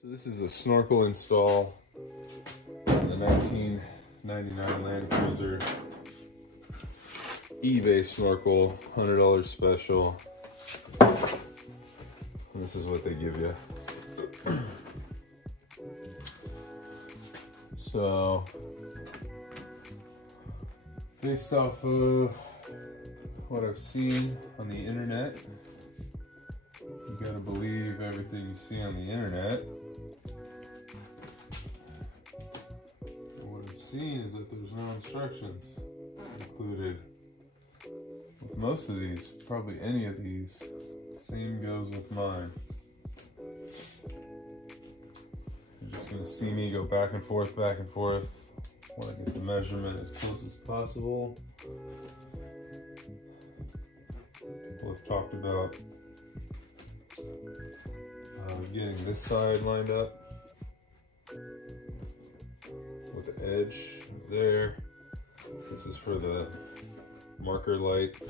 So this is a snorkel install on the 1999 Land Cruiser eBay snorkel, $100 special. And this is what they give you. So, based off of what I've seen on the internet, you gotta believe everything you see on the internet. And what I've seen is that there's no instructions included with most of these, probably any of these. Same goes with mine. You're just gonna see me go back and forth. I want to get the measurement as close as possible. People have talked about getting this side lined up with the edge there. This is for the marker light,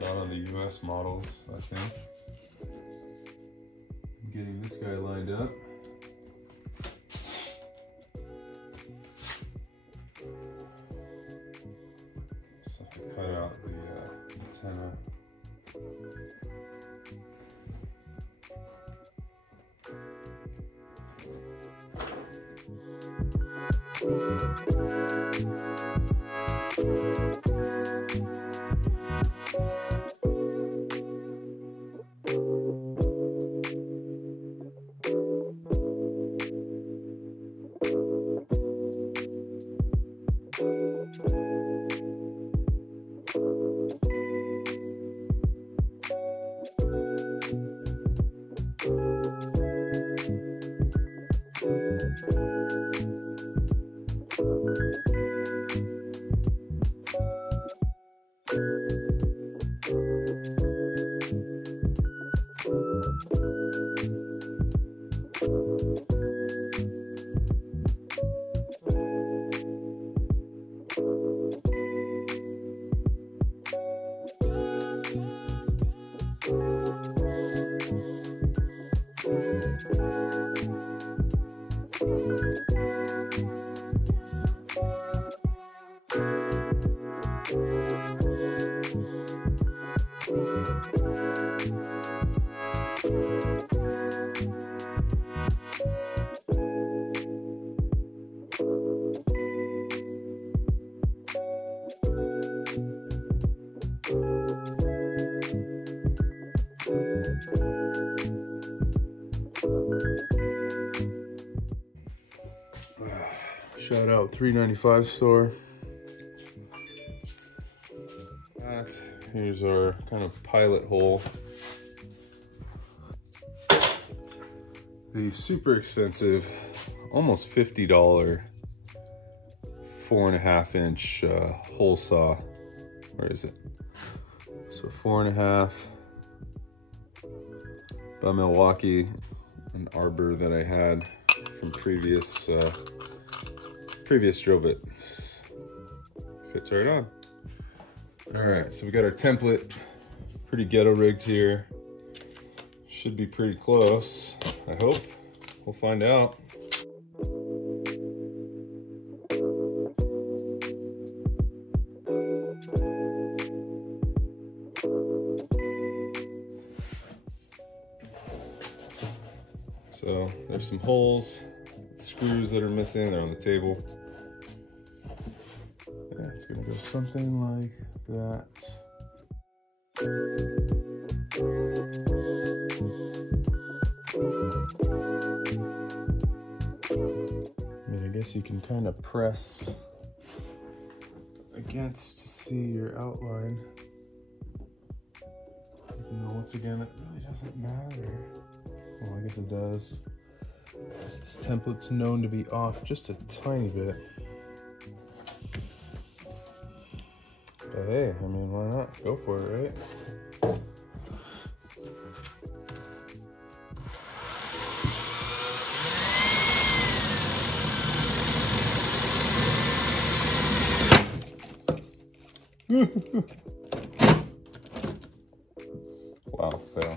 not on the US models, I think. I'm getting this guy lined up. Just have to cut out the antenna. Shout out 395 store. Here's our kind of pilot hole. The super expensive, almost $50 4.5 inch hole saw. Where is it? So 4.5 by Milwaukee, an arbor that I had from previous drill bits. Fits right on. All right, so we got our template, pretty ghetto rigged here. Should be pretty close, I hope. We'll find out. So there's some holes, screws that are missing, they're on the table. Yeah, it's gonna go something like that. I mean, I guess you can kind of press against to see your outline. Even though once again, it really doesn't matter. Well, I guess it does. This template's known to be off just a tiny bit. But hey, I mean, why not? Go for it, right? Wow, fail.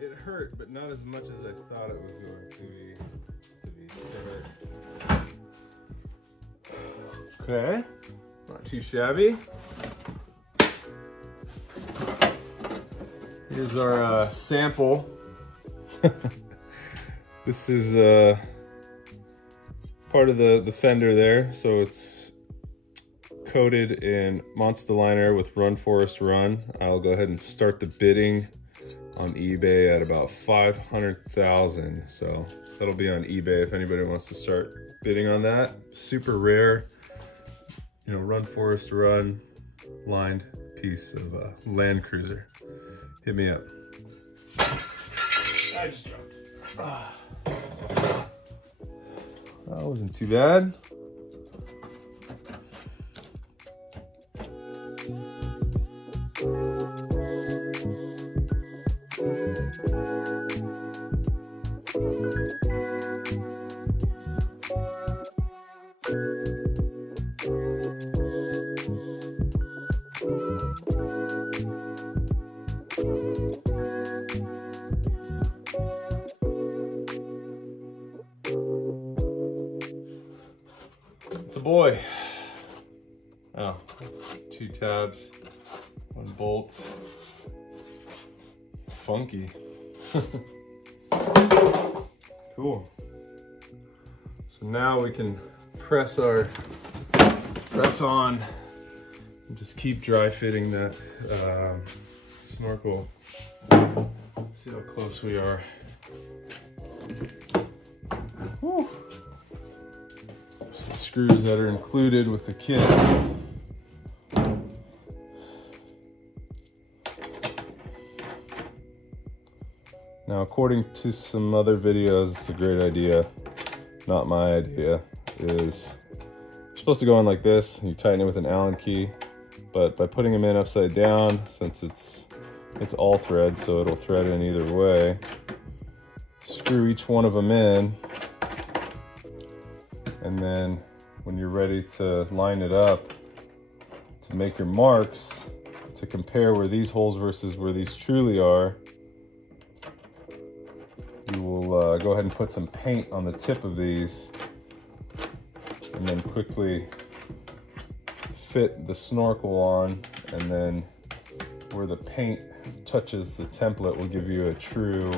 It hurt, but not as much as I thought it was going to be hurt. Okay, not too shabby. Here's our sample. This is part of the fender there, so it's coated in Monster Liner with Run Forest Run. I'll go ahead and start the bidding on eBay at about 500,000. So that'll be on eBay if anybody wants to start bidding on that. Super rare, you know, Run Forest Run lined piece of Land Cruiser. Hit me up. I just dropped it. That wasn't too bad. It's a boy. Oh, 2 tabs, 1 bolt. Funky. Cool. So now we can press on and just keep dry fitting that snorkel. See how close we are. Whew. The screws that are included with the kit. Now, according to some other videos, it's a great idea. Not my idea. Is you're supposed to go in like this, and you tighten it with an Allen key, but by putting them in upside down, since it's all thread, so it'll thread in either way, screw each one of them in, and then when you're ready to line it up to make your marks, to compare where these holes versus where these truly are, you will go ahead and put some paint on the tip of these, and then quickly fit the snorkel on, and then where the paint touches the template will give you a true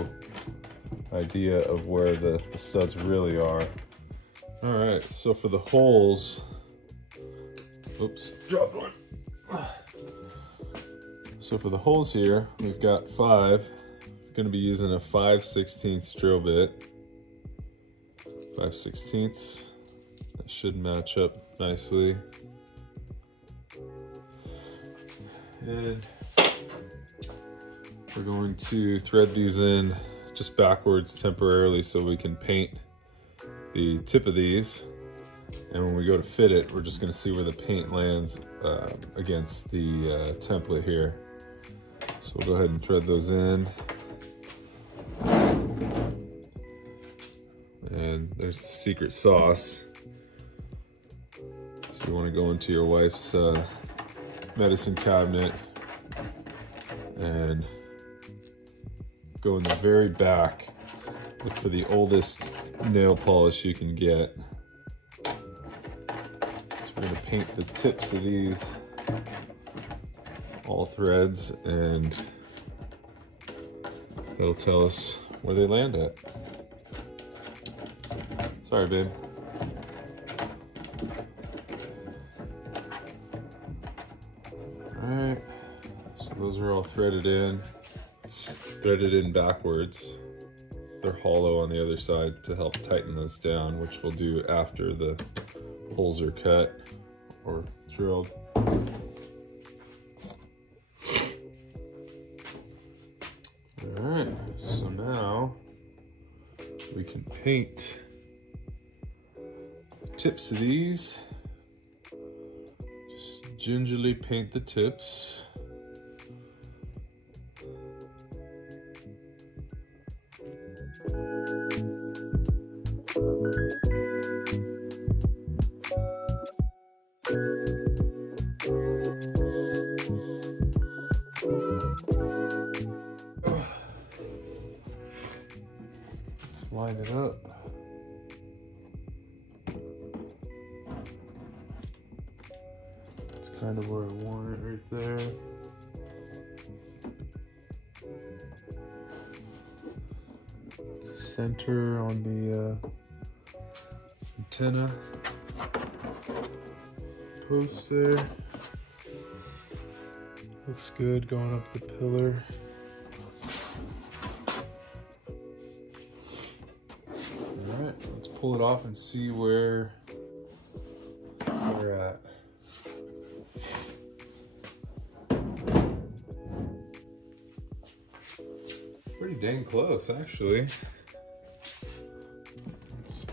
idea of where the studs really are. All right, so for the holes, oops, dropped one. So for the holes here, we've got 5. Going to be using a 5/16 drill bit. 5/16. That should match up nicely. And we're going to thread these in just backwards temporarily so we can paint the tip of these, and when we go to fit it, we're just going to see where the paint lands against the template here. So we'll go ahead and thread those in, and there's the secret sauce. So you want to go into your wife's medicine cabinet and go in the very back, look for the oldest nail polish you can get. So we're going to paint the tips of these all threads, and that'll tell us where they land at. Sorry, babe. Alright, so those are all threaded in backwards. They're hollow on the other side to help tighten those down, which we'll do after the holes are cut or drilled. Alright, so now we can paint the tips of these. Just gingerly paint the tips. line it up. It's kind of where I want it right there. Center on the antenna post there. Looks good going up the pillar. Alright, let's pull it off and see where we're at. Pretty dang close, actually. Let's see.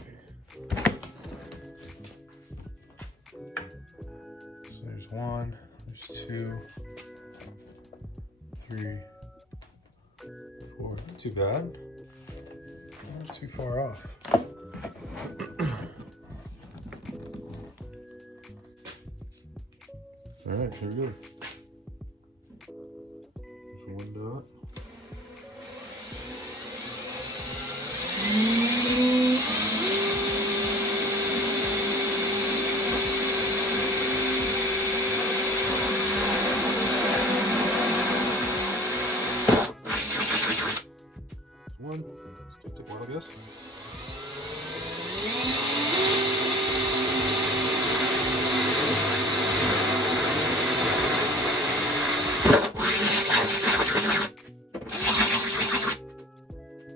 So there's one, there's two, 3, 4. Not too bad. Not too far off. All right, here we go. There's one dot. One. Stick to one, I guess.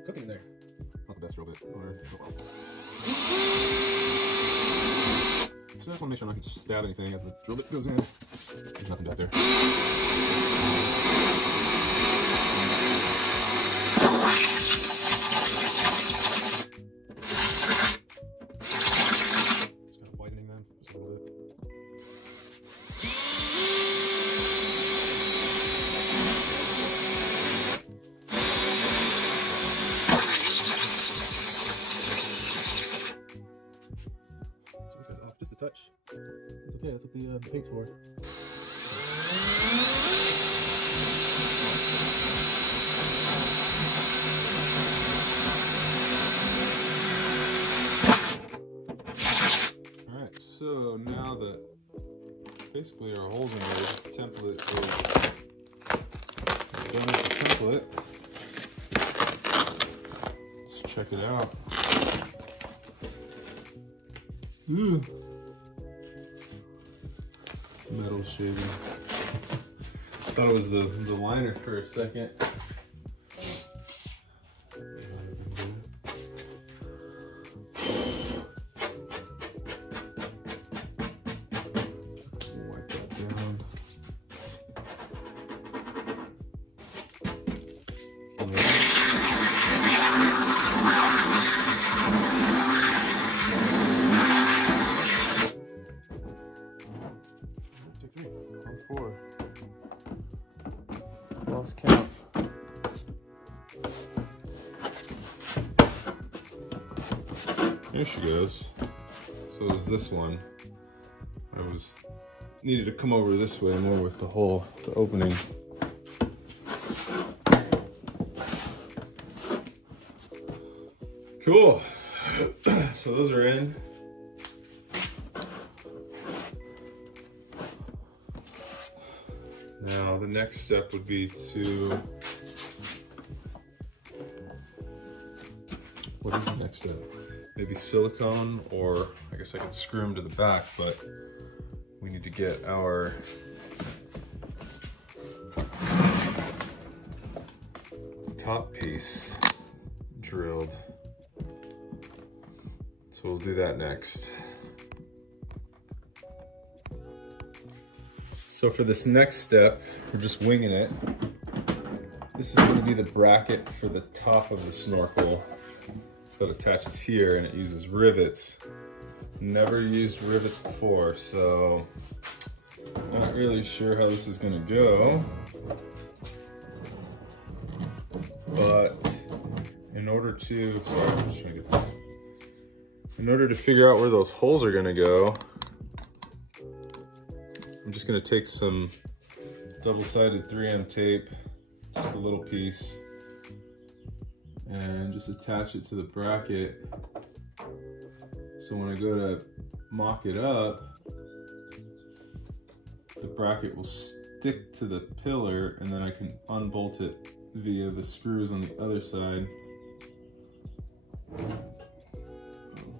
Cooking there. Not the best drill bit on earth. So I just want to make sure I'm not going to stab anything as the drill bit goes in. There's nothing back there. Just a touch. It's okay, that's what the paint's for. Alright, so now that basically our holes are made, the template is done with the template. Let's check it out. Ooh. Metal shaving. Thought it was the liner for a second. Wipe that down. Lost count. Here she goes. So it was this one. I needed to come over this way more with the opening. Cool. So those are in. Now the next step would be to, what is the next step? Maybe silicone, or I guess I could screw them to the back, but we need to get our top piece drilled. So we'll do that next. So for this next step, we're just winging it. This is going to be the bracket for the top of the snorkel that attaches here, and it uses rivets. Never used rivets before, so I'm not really sure how this is going to go. But in order to, sorry, I'm just trying to get this. In order to figure out where those holes are going to go, I'm just going to take some double-sided 3M tape, just a little piece, and just attach it to the bracket. So when I go to mock it up, the bracket will stick to the pillar, and then I can unbolt it via the screws on the other side.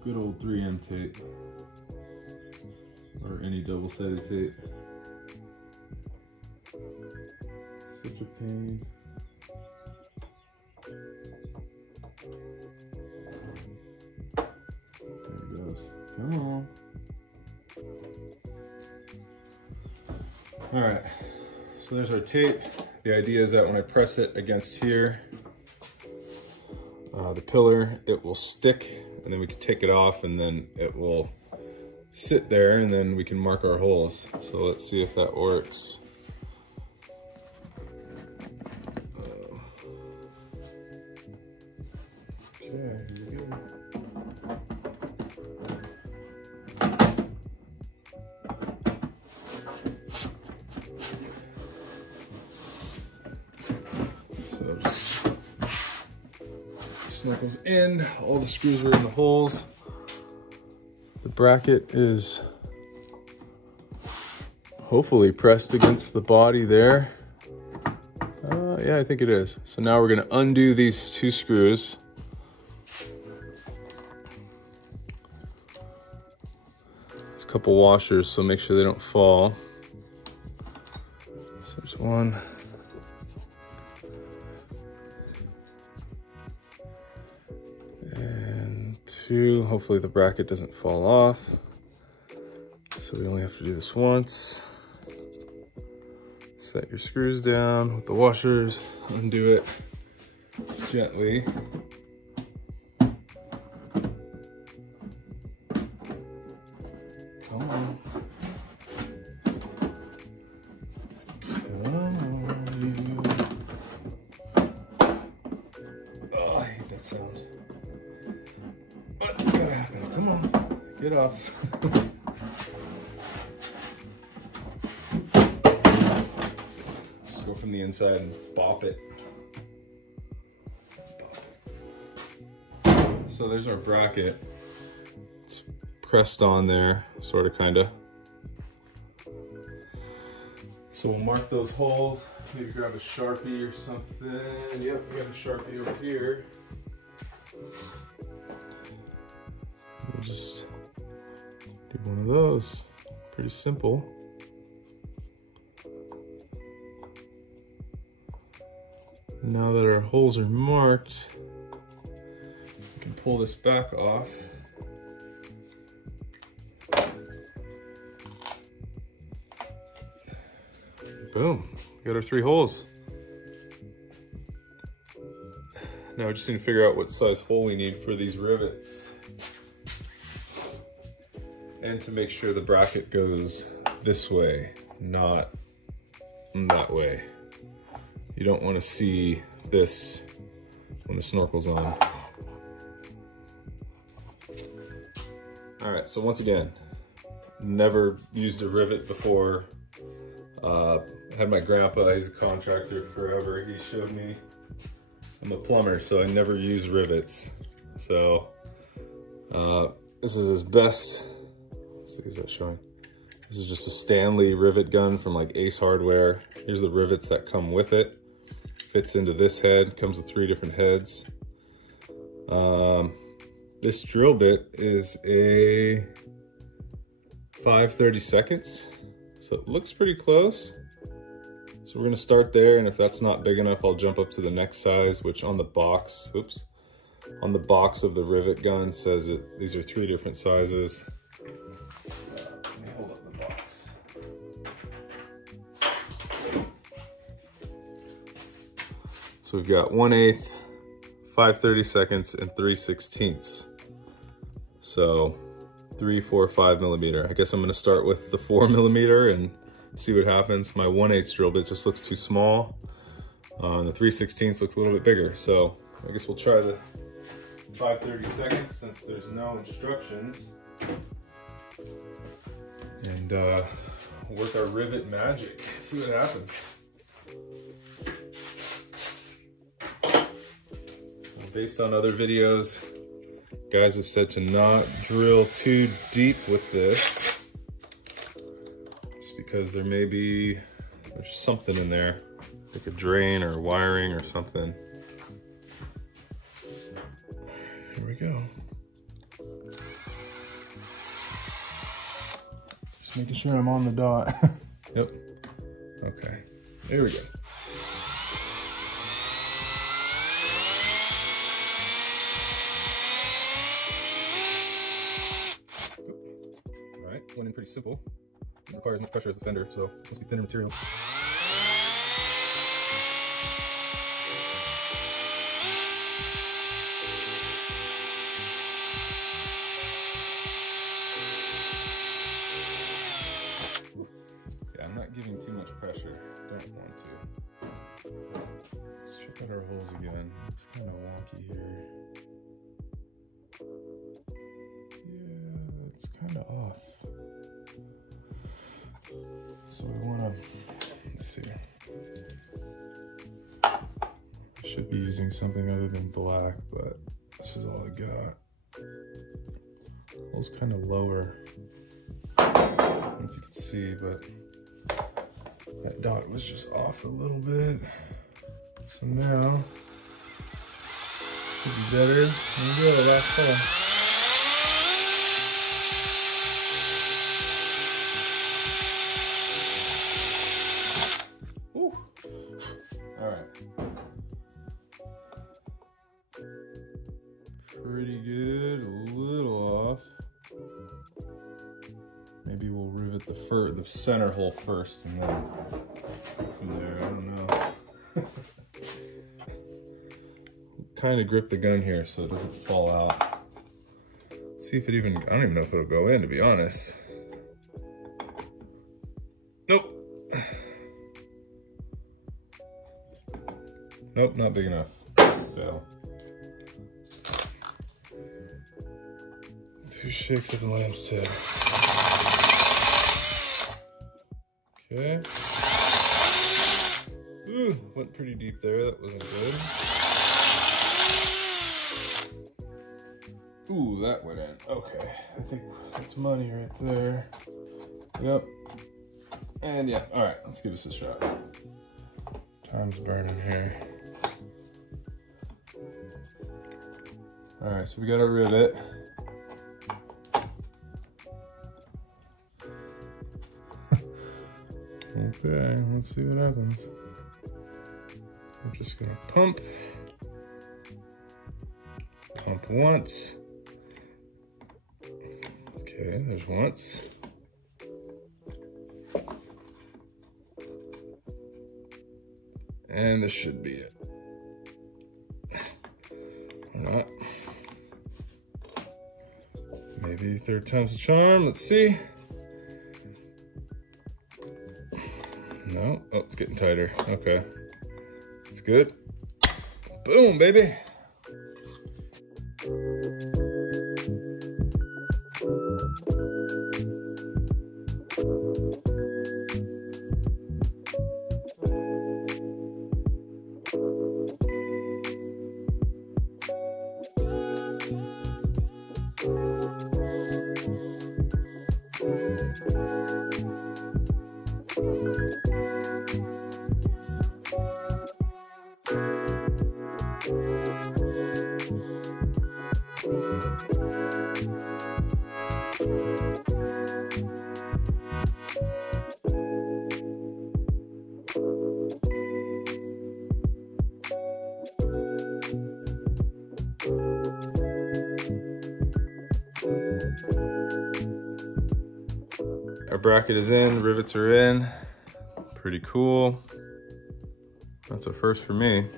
Good old 3M tape, or any double-sided tape. Such a pain. There it goes. Come on. All right, so there's our tape. The idea is that when I press it against here, the pillar, it will stick, and then we can take it off, and then it will sit there, and then we can mark our holes. So let's see if that works. Okay, here we go. So just snorkels in, all the screws are in the holes. The bracket is hopefully pressed against the body there. Yeah, I think it is. So now we're gonna undo these two screws. There's a couple washers, so make sure they don't fall. So there's one. And two, hopefully the bracket doesn't fall off. So we only have to do this once. Set your screws down with the washers, undo it gently. Come on. Come on, you. Oh, I hate that sound. But it's gotta happen. Come on, get off. Go from the inside and bop it. So there's our bracket. It's pressed on there, sort of, kind of. So we'll mark those holes. Maybe grab a Sharpie or something. Yep, we got a Sharpie over here. We'll just do one of those. Pretty simple. Now that our holes are marked, we can pull this back off. Boom, we got our 3 holes. Now we just need to figure out what size hole we need for these rivets. And to make sure the bracket goes this way, not that way. You don't want to see this when the snorkel's on. All right, so once again, never used a rivet before. Had my grandpa, he's a contractor forever. He showed me, I'm a plumber, so I never use rivets. So this is his best, let's see, is that showing? This is just a Stanley rivet gun from like Ace Hardware. Here's the rivets that come with it. Fits into this head, comes with 3 different heads. This drill bit is a 5/32, so it looks pretty close. So we're gonna start there, and if that's not big enough, I'll jump up to the next size, which on the box, oops, on the box of the rivet gun says it, these are 3 different sizes. Let me hold up the box. So we've got 1/8, 5/32, and 3/16. So 3, 4, 5 millimeter. I guess I'm gonna start with the 4 millimeter and see what happens. My 1/8 drill bit just looks too small. And the 3/16 looks a little bit bigger. So I guess we'll try the 5/32 since there's no instructions. And work our rivet magic, see what happens. Based on other videos, guys have said to not drill too deep with this, just because there's something in there, like a drain or wiring or something. Here we go. Just making sure I'm on the dot. Yep. Okay. There we go. All right, went in pretty simple. It requires as much pressure as the fender, so it's supposed to be thinner material. Yeah, I'm not giving too much pressure. Don't want to. Let's check out our holes again. Looks kind of wonky here. Yeah, it's kind of off. So we want to, let's see. I should be using something other than black, but this is all I got. Hole's kind of lower. I don't know if you can see, but that dot was just off a little bit. So now, should be better. There we go, last hole. Pretty good, a little off. Maybe we'll rivet the center hole first and then from there, I don't know. Kind of grip the gun here so it doesn't fall out. Let's see if it even, I don't even know if it'll go in, to be honest. Nope. Nope, not big enough. Fail. 2 shakes of a lamb's tail. Okay. Ooh, went pretty deep there. That wasn't good. Ooh, that went in. Okay, I think that's money right there. Yep. And yeah, all right, let's give this a shot. Time's burning here. All right, so we got our rivet. Okay, let's see what happens. I'm just gonna pump. Pump once. Okay, there's once. And this should be it. Or not. Maybe third time's a charm, let's see. No, oh, it's getting tighter. Okay, it's good. Boom, baby. Our bracket is in, the rivets are in. Pretty cool. That's a first for me.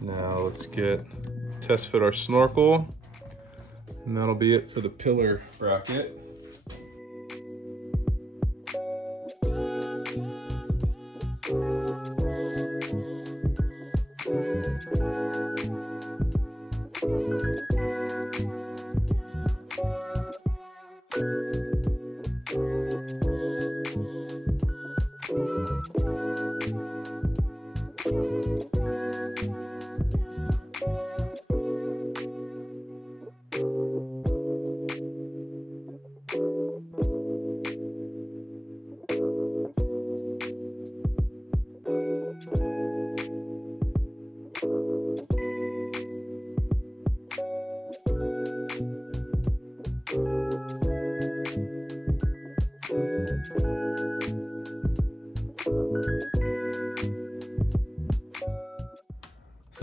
Now let's test fit our snorkel, and that'll be it for the pillar bracket.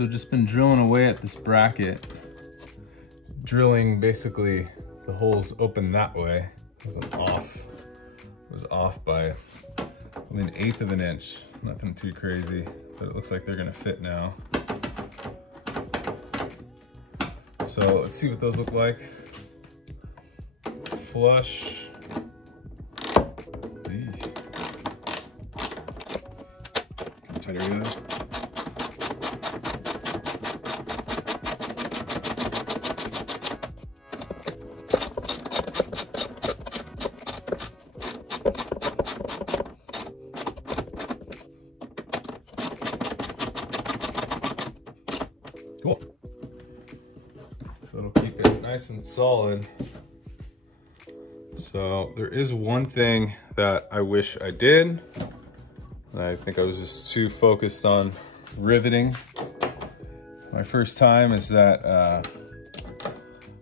So just been drilling away at this bracket. Drilling basically the holes open that way. It was off by only 1/8 of an inch. Nothing too crazy, but it looks like they're gonna fit now. So let's see what those look like. Flush. Tighter it up. Cool. So it'll keep it nice and solid. So there is one thing that I wish I did. I think I was just too focused on riveting. My first time is that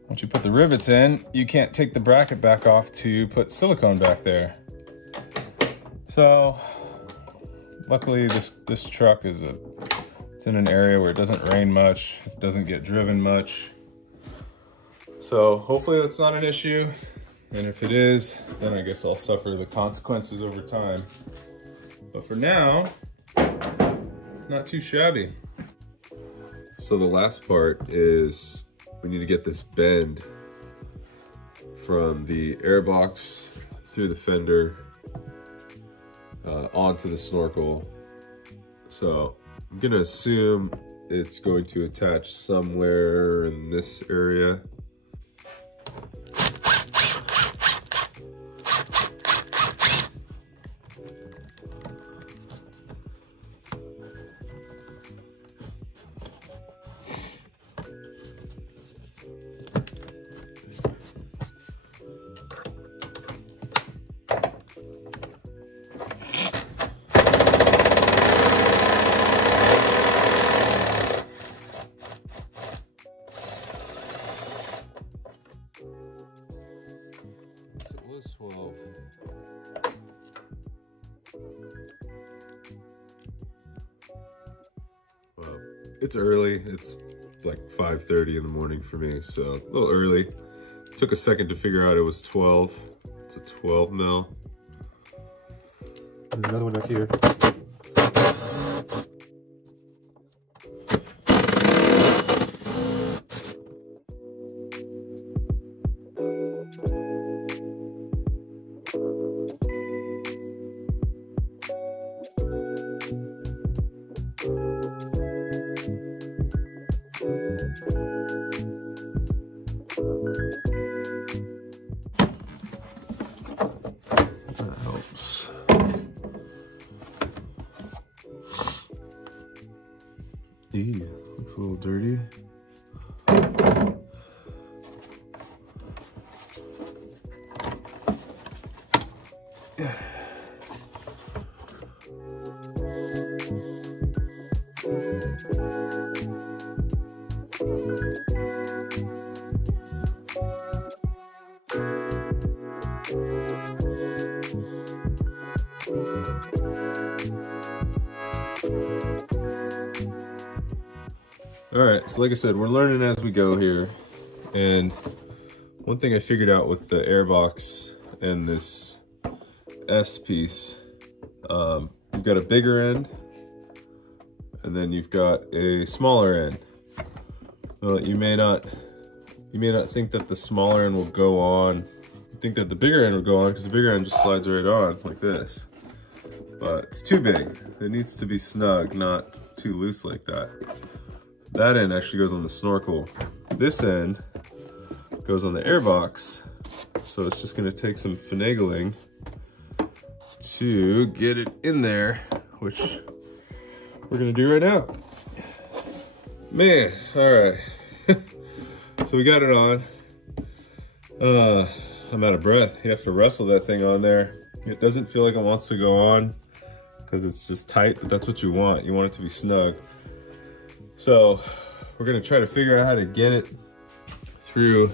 once you put the rivets in, you can't take the bracket back off to put silicone back there. So luckily this truck is it's in an area where it doesn't rain much, it doesn't get driven much. So hopefully that's not an issue. And if it is, then I guess I'll suffer the consequences over time. But for now, not too shabby. So the last part is we need to get this bend from the airbox through the fender onto the snorkel. So I'm gonna assume it's going to attach somewhere in this area. Well, it's early. It's like 5:30 in the morning for me, so a little early. Took a second to figure out it was 12. It's a 12 mil. There's another one back here. That helps. Looks a little dirty. All right, so like I said, we're learning as we go here. And one thing I figured out with the airbox and this S piece, you've got a bigger end and then you've got a smaller end. Well, you may not think that the smaller end will go on. You think that the bigger end will go on because the bigger end just slides right on like this. But it's too big. It needs to be snug, not too loose like that. That end actually goes on the snorkel. This end goes on the airbox. So it's just gonna take some finagling to get it in there, which we're gonna do right now. Man, all right. So we got it on. I'm out of breath. You have to wrestle that thing on there. It doesn't feel like it wants to go on because it's just tight, but that's what you want. You want it to be snug. So we're gonna try to figure out how to get it through,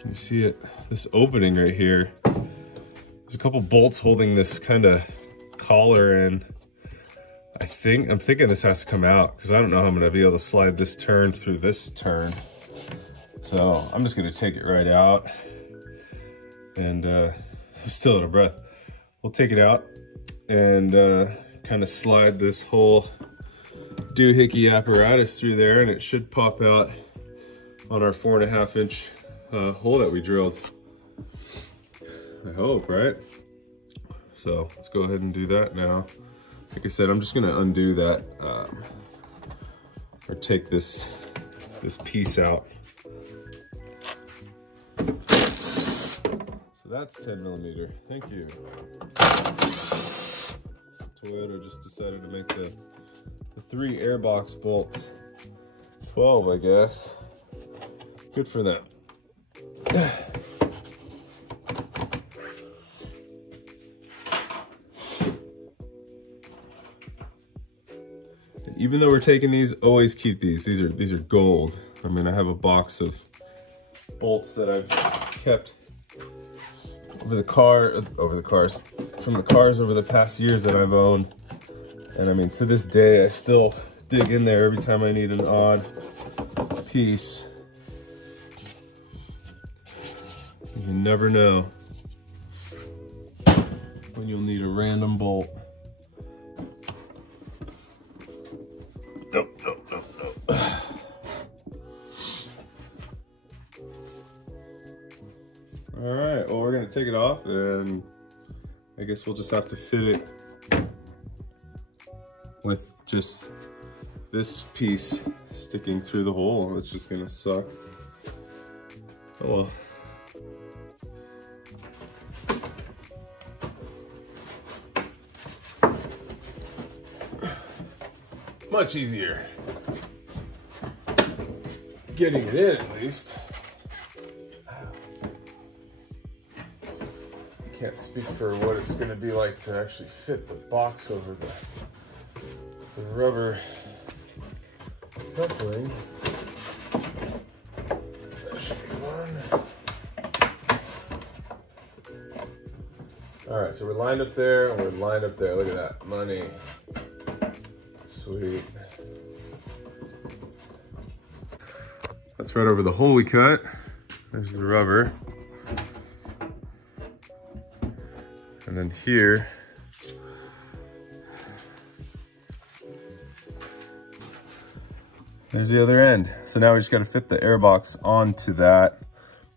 can you see it? This opening right here. There's a couple bolts holding this kind of collar in. I'm thinking this has to come out because I don't know how I'm gonna be able to slide this turn through this turn. So I'm just gonna take it right out, and I'm still out of breath. We'll take it out and kind of slide this whole doohickey apparatus through there, and it should pop out on our 4.5 inch hole that we drilled. I hope, right? So let's go ahead and do that now. Like I said, I'm just gonna undo that, or take this piece out. So that's 10mm, thank you. Toyota just decided to make the 3 airbox bolts 12, I guess. Good for them. Even though we're taking these, always keep these. These are gold. I mean, I have a box of bolts that I've kept from the cars over the past years that I've owned. And I mean, to this day, I still dig in there every time I need an odd piece. You never know when you'll need a random bolt. Nope. All right, well, we're gonna take it off, and I guess we'll just have to fit it with just this piece sticking through the hole. It's just gonna suck. Oh well. Much easier getting it in, at least. Can't speak for what it's going to be like to actually fit the box over the rubber coupling. That should be one. All right, so we're lined up there and we're lined up there. Look at that, money. Sweet. That's right over the hole we cut. There's the rubber. And then here, there's the other end. So now we just got to fit the airbox onto that,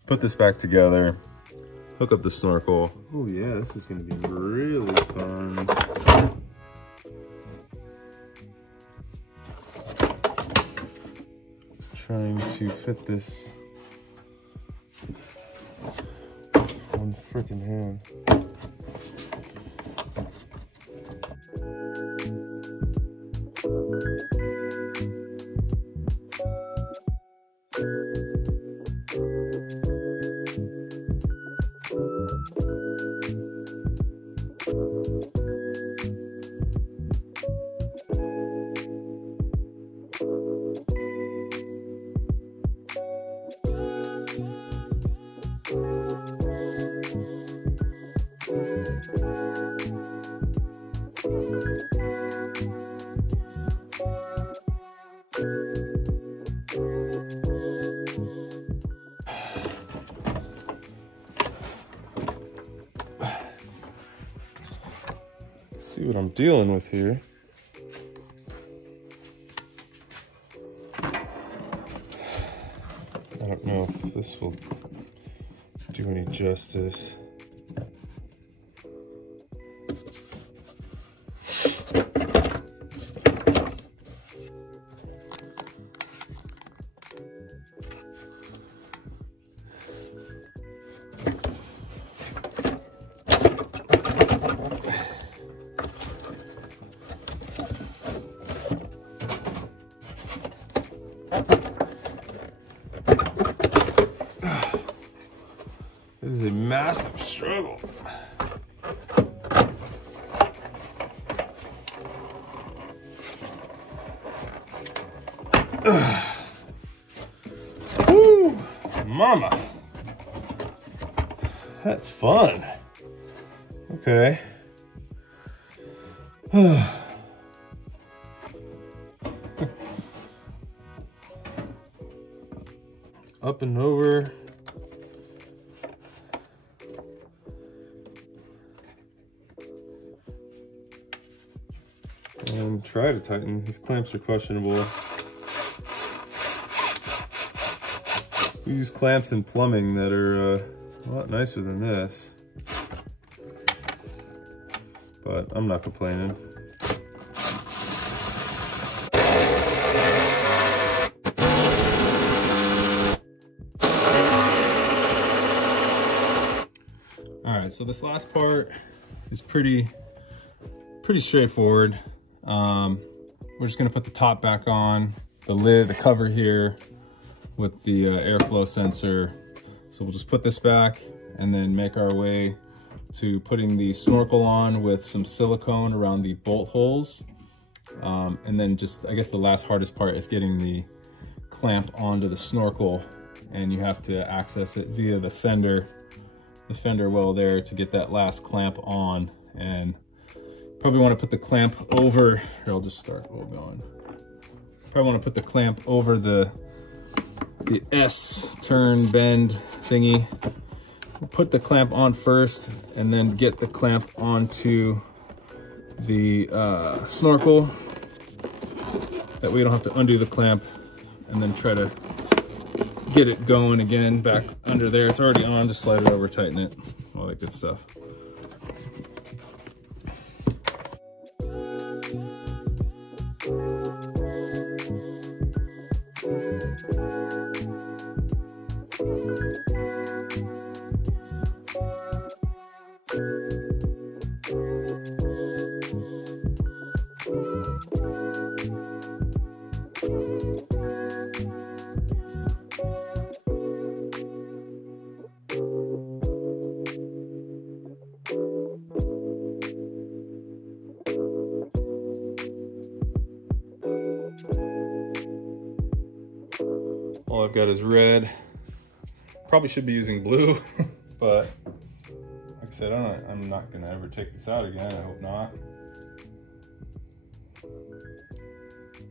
put this back together, hook up the snorkel. Oh yeah, this is going to be really fun. Trying to fit this one freaking hand. See what I'm dealing with here. I don't know if this will do any justice. This is a massive struggle. Woo, mama. That's fun. Okay. up and over. And try to tighten. These clamps are questionable. We use clamps in plumbing that are a lot nicer than this, but I'm not complaining. All right, so this last part is pretty straightforward. We're just gonna put the top back on, the lid, the cover here with the airflow sensor. So we'll just put this back and then make our way to putting the snorkel on with some silicone around the bolt holes. And then just, I guess the last hardest part is getting the clamp onto the snorkel, and you have to access it via the fender well there to get that last clamp on. And probably want to put the clamp over, here I'll just start while going. Probably want to put the clamp over the S turn bend thingy. We'll put the clamp on first and then get the clamp onto the snorkel. That way you don't have to undo the clamp and then try to get it going again back under there. It's already on, just slide it over, tighten it, all that good stuff. All I've got is red. Probably should be using blue, but like I said, I'm not gonna ever take this out again. I hope not.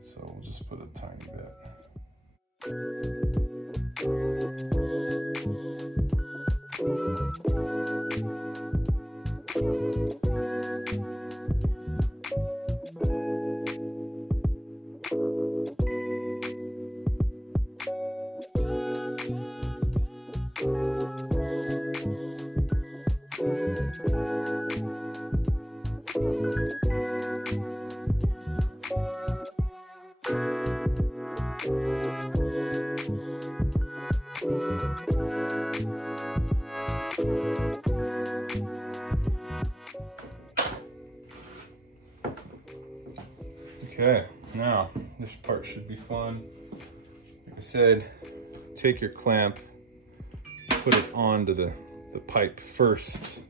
So we'll just put a tiny bit. Okay, now this part should be fun. Like I said, take your clamp, put it onto the pipe first.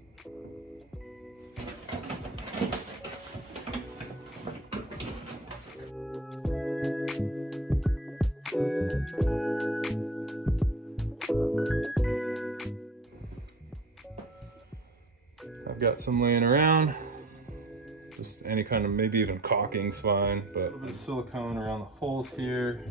I've got some laying around. Just any kind of, maybe even caulking's fine, but a little bit of silicone around the holes here.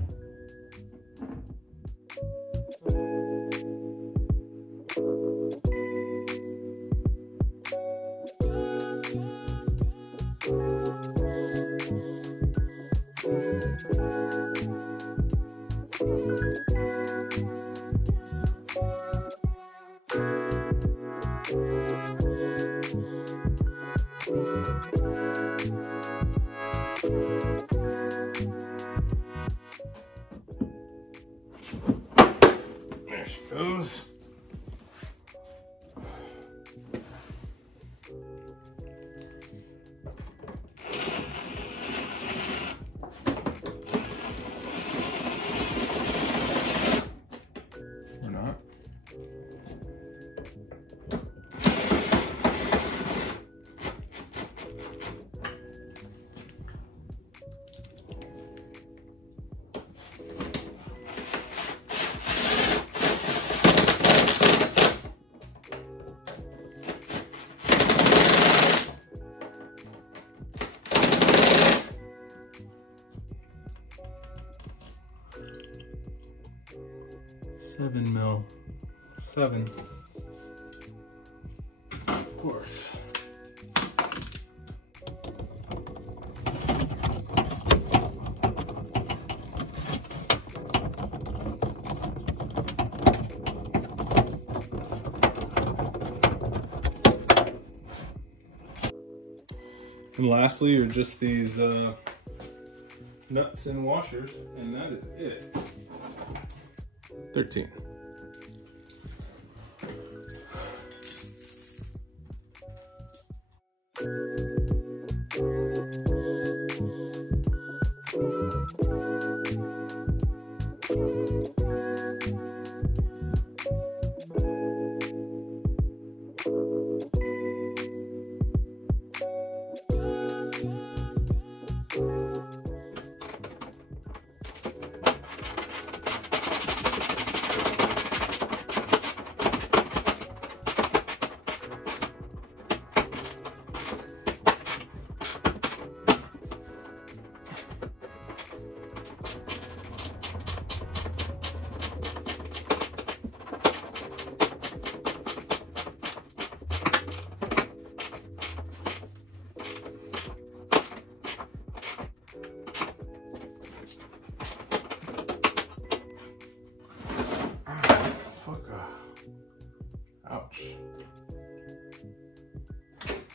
7 mil. 7. Of course. And lastly are just these nuts and washers, and that is it. 13. Ouch.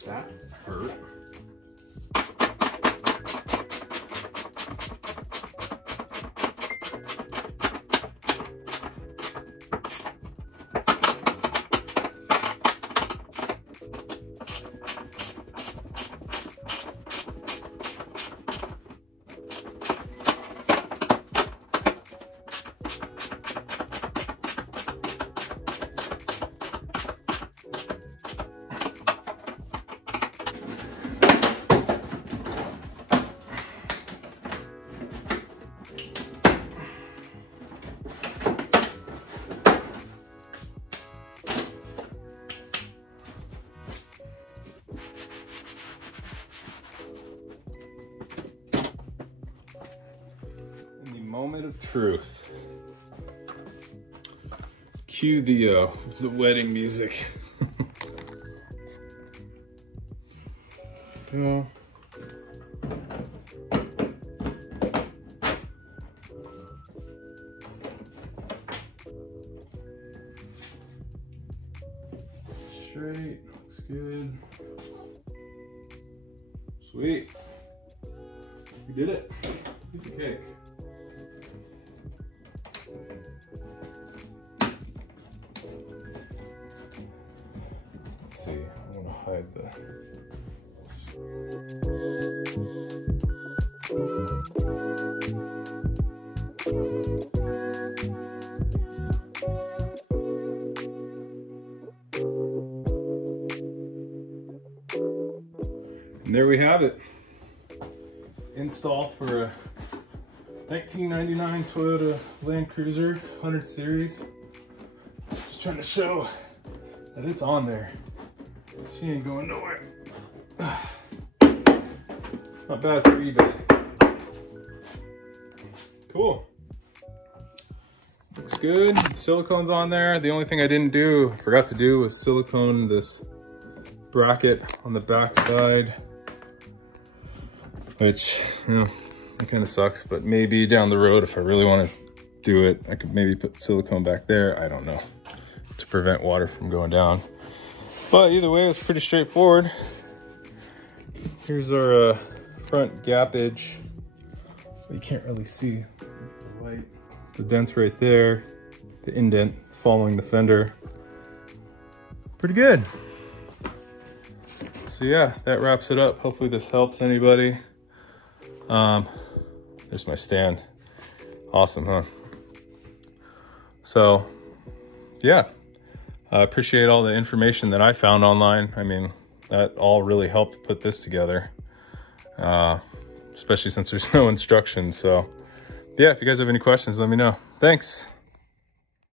That hurt. Moment of truth. Cue the wedding music. Go. Straight, looks good. Sweet. We did it. Piece of cake. See, I want to hide the. And there we have it. Install for a 1999 Toyota Land Cruiser 100 Series. Just trying to show that it's on there. She ain't going nowhere. Not bad for eBay. Cool. Looks good. Silicone's on there. The only thing I forgot to do was silicone this bracket on the back side, which, you know, it kind of sucks, but maybe down the road, if I really want to do it, I could maybe put silicone back there. I don't know, to prevent water from going down. But either way, it's pretty straightforward. Here's our front gappage. You can't really see the light. The dent's right there, the indent following the fender. Pretty good. So yeah, that wraps it up. Hopefully this helps anybody. There's my stand. Awesome, huh? So yeah, I appreciate all the information that I found online. I mean, that all really helped put this together, especially since there's no instructions. So yeah, if you guys have any questions, let me know. Thanks.